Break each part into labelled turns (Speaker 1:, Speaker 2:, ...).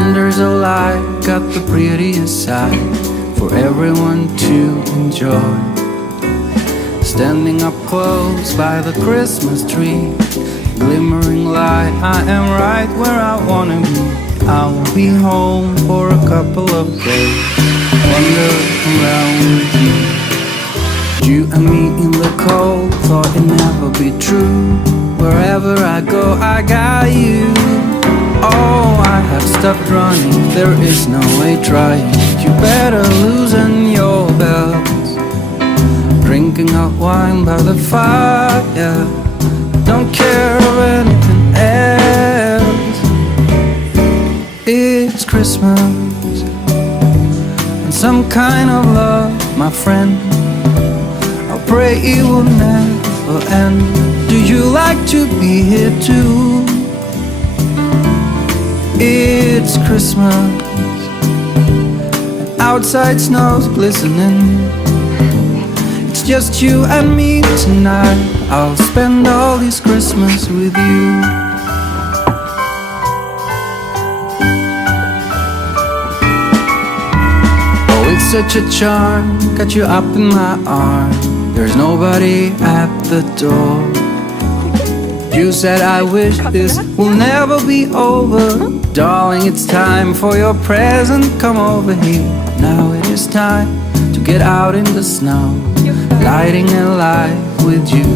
Speaker 1: wonders of life got the prettiest side for everyone to enjoy. Standing up close by the Christmas tree, glimmering light, I am right where I wanna be. I will be home for a couple of days, wander around with you. You and me in the cold, thought it never be true. Wherever I go, I got you. Oh, have stopped running, there is no way trying. You better loosen your belts. Drinking hot wine by the fire. Don't care of anything else. It's Christmas and some kind of love, my friend. I pray it will never end. Do you like to be here too? It's Christmas, outside snow's glistening. It's just you and me tonight. I'll spend all this Christmas with you. Oh, it's such a charm, got you up in my arm. There's nobody at the door. You said I wish this will never be over. Darling, it's time for your present. Come over here. Now it is time to get out in the snow. Lighting a light with you.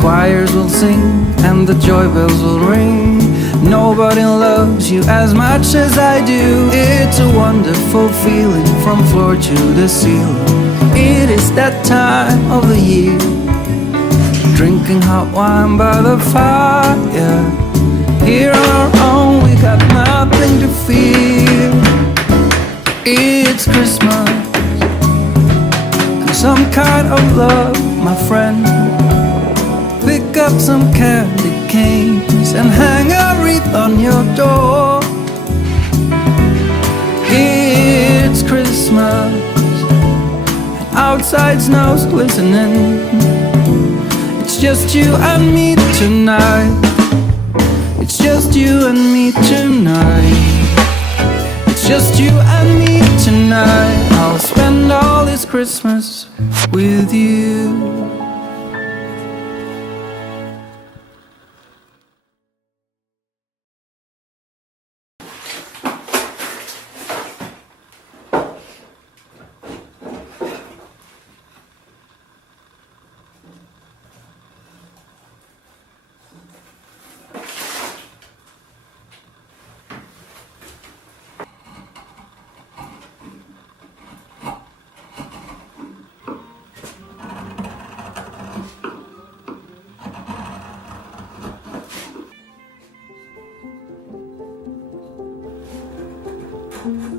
Speaker 1: Choirs will sing and the joy bells will ring. Nobody loves you as much as I do. It's a wonderful feeling from floor to the ceiling. It is that time of the year. Drinking hot wine by the fire. Here on our own, we got nothing to fear. It's Christmas and some kind of love, my friend. Pick up some candy canes and hang a wreath on your door. It's Christmas, and outside snow's glistening. It's just you and me tonight. It's just you and me tonight. It's just you and me tonight. I'll spend all this Christmas with you. Mm-hmm.